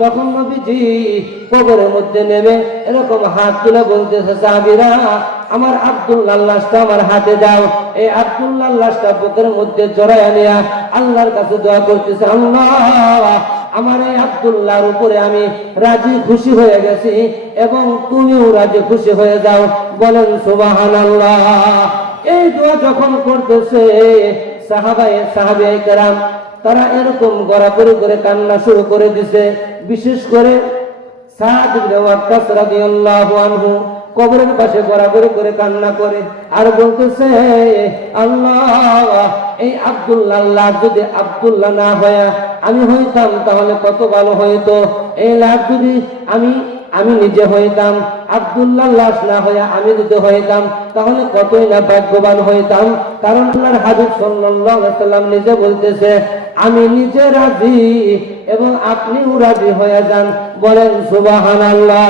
তখন নবীজি কবরের মধ্যে নেমে এরকম হাত তুলে বলতেছে, সাহাবীরা আমার আব্দুল্লাহ লাশটা আমার হাতে দাও। এই আব্দুল্লাহ লাশটা বুকের মধ্যে জড়াইয়া নিয়া আল্লাহর কাছে দোয়া করতেছে, আল্লাহ আমার এই আব্দুল্লাহর উপরে আমি রাজি খুশি হয়ে গেছি এবং তুমিও রাজি খুশি হয়ে যাও। বলেন সুবহানাল্লাহ। এই দোয়া যখন করতেছে সাহাবায়ে কেরাম তারা এরকম গড়াগড়ি করে কান্না শুরু করে দিছে। বিশেষ করে সাদ ইবনে ওয়াক্কাস রাদিয়াল্লাহু আনহু কবরের পাশে গড়াগড়ি করে কান্না করে আর বলতেছে, আল্লাহ এই আব্দুল্লাহ যদি আব্দুল্লাহ না হয় আমি হইতাম তাহলে কত ভালো হইতো। এই লাশ যদি আমি নিজে হইতাম, আব্দুল্লাহ লাশ না হইয়া আমি যদি হইতাম তাহলে কতই না ভাগ্যবান হইতাম। কারণ আল্লাহর হাবিব সাল্লাল্লাহু আলাইহি ওয়াসাল্লাম নিজে বলতেছে, আমি নিজে রাজি এবং আপনিও রাজি হয়ে যান। বলেন সুবহানাল্লাহ।